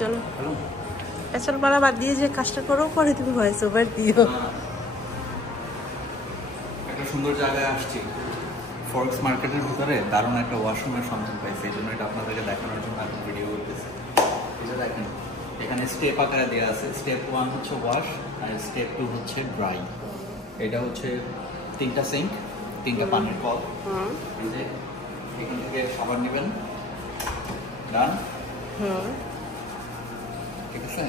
চলো পেছন পালা বাদ দিয়ে যে কাজটা করো, পরে তুমি ভয়েস ওভার দিও। একটা সুন্দর জায়গায় আসছি, ফরেক্স মার্কেটের ভিতরে দারুণ একটা ওয়াশরুমের সন্ধান পাইছি, এই জন্য এটা আপনাদেরকে দেখানোর জন্য এখন ভিডিও করতেছি। এটা দেখেন, এখানে স্টেপ আকারে দেওয়া আছে। স্টেপ 1 হচ্ছে ওয়াশ, আর স্টেপ 2 হচ্ছে ড্রাই। এটা হচ্ছে 3টা সিঙ্ক, 3টা পানির কল। এখান থেকে সাবান নেবেন, ডান। ঠিক আছে,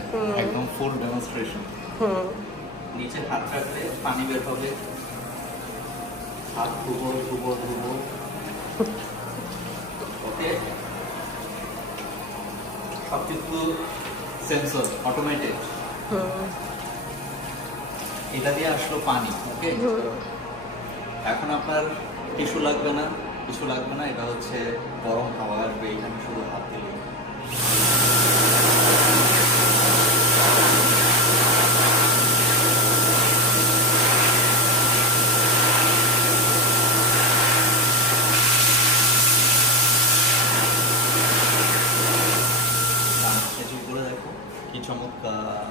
একদম ফুল ডেমনস্ট্রেশন। নিচে হাত রাখলে পানি বের হবে, হাত ধুবো ধুবো ধুবো। ওকে, সবকিছু সেন্সর অটোমেটেড। এটা দিয়ে আসলো পানি। ওকে, এখন আপনার টিস্যু লাগবে না, কিছু লাগবে না। এটা হচ্ছে গরম হাওয়া আসবে এখানে শুধু হাত দিলে। করে দেখো কি চমৎকার।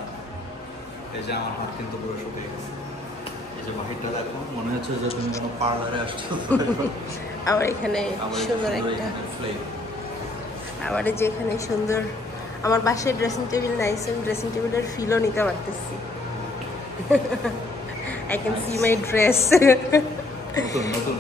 এই যে আমার হাত কিন্তু পুরো শুকিয়ে গেছে। এই যে বাহিরটা দেখো, মনে হচ্ছে যে তুমি কোনো পার্লারে আসছো। আবার এখানে সুন্দর একটা, আবার যে এখানে সুন্দর আমার বাসায় ড্রেসিং টেবিল নাই, ড্রেসিং টেবিলের ফিলও নিতে পারতেছি। I can see my dress. নতুন